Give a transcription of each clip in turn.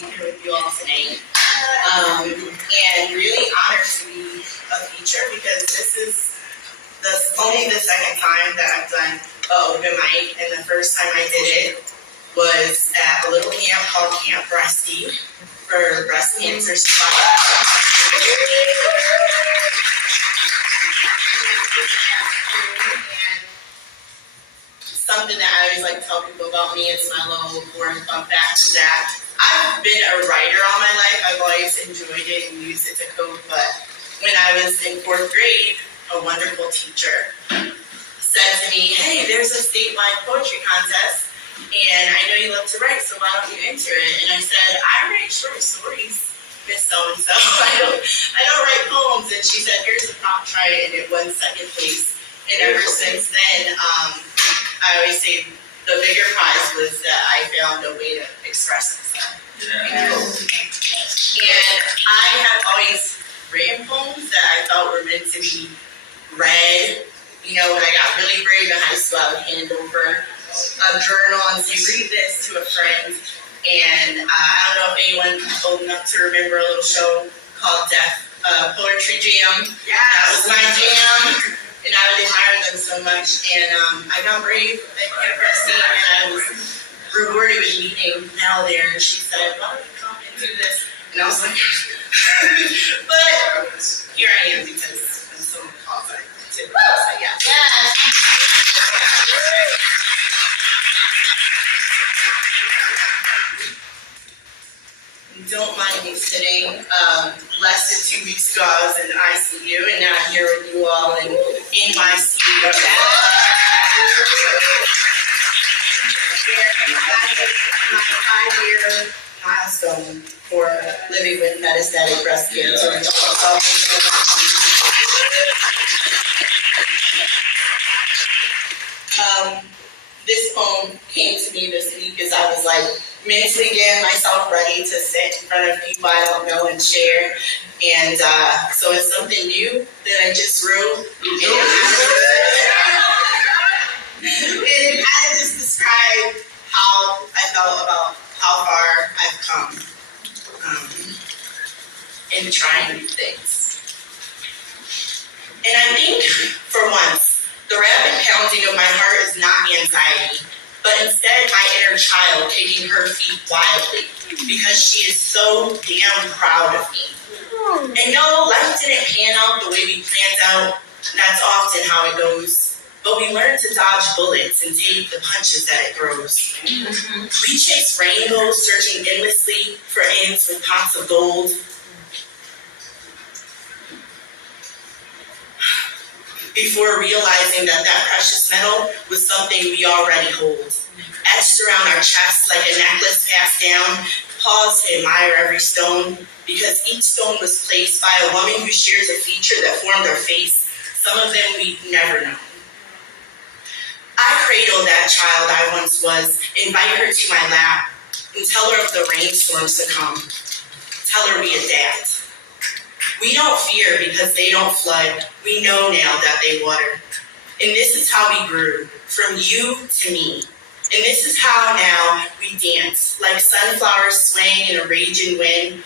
be here with you all tonight. And really honored to be a feature because this is only the second time that I've done an open mic, and the first time I did it was at a little camp called Camp Breasty for breast cancer survivors. And something that I always like to tell people about me is my little fourth fun fact is that I've been a writer all my life. I've always enjoyed it and used it to cope, but when I was in fourth grade, a wonderful teacher said to me, hey, there's a statewide poetry contest, and I know you love to write, so why don't you enter it? And I said, I write short stories, Miss So-and-so. I don't write poems. And she said, here's a prompt, try it, and it won second place. And ever since then, I always say the bigger prize was that I found a way to express myself. Yeah. And I have always written poems that I felt were meant to be read. You know, when I got really brave in high school, I would hand over a journal and say, read this to a friend. And I don't know if anyone's old enough to remember a little show called Poetry Jam. Yeah, that was my jam. And I would admire them so much. And I got brave at Camp Breasty, and I was rewarded with meeting Mel there. And she said, why don't you come and do this? And I was like, but here I am because I'm so qualified to so yeah. Don't mind me sitting. Less than 2 weeks ago, I was in ICU, and now I'm here with you all in NYC. My 5-year milestone for living with metastatic breast cancer. This poem came to me this week as I was like mentally getting myself ready to sit in front of people I don't know and share. And so it's something new that I just wrote. It kind of just described how I felt about how far I've come in trying new things. And I think, for once, the rapid pounding of my heart is not anxiety, but instead my inner child kicking her feet wildly because she is so damn proud of me. And no, life didn't pan out the way we planned out. That's often how it goes. But we learn to dodge bullets and take the punches that it throws. We chase rainbows, searching endlessly for ends with pots of gold. Before realizing that precious metal was something we already hold. Etched around our chests like a necklace passed down, pause to admire every stone, because each stone was placed by a woman who shares a feature that formed her face, some of them we'd never known. I cradle that child I once was, invite her to my lap, and tell her of the rainstorms to come. Tell her we adapt. We don't fear because they don't flood. We know now that they water. And this is how we grew, from you to me. And this is how now we dance, like sunflowers swaying in a raging wind,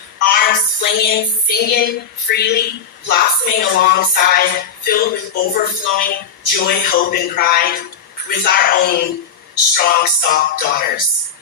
arms flinging, singing freely, blossoming alongside, filled with overflowing joy, hope, and pride, with our own strong, soft daughters.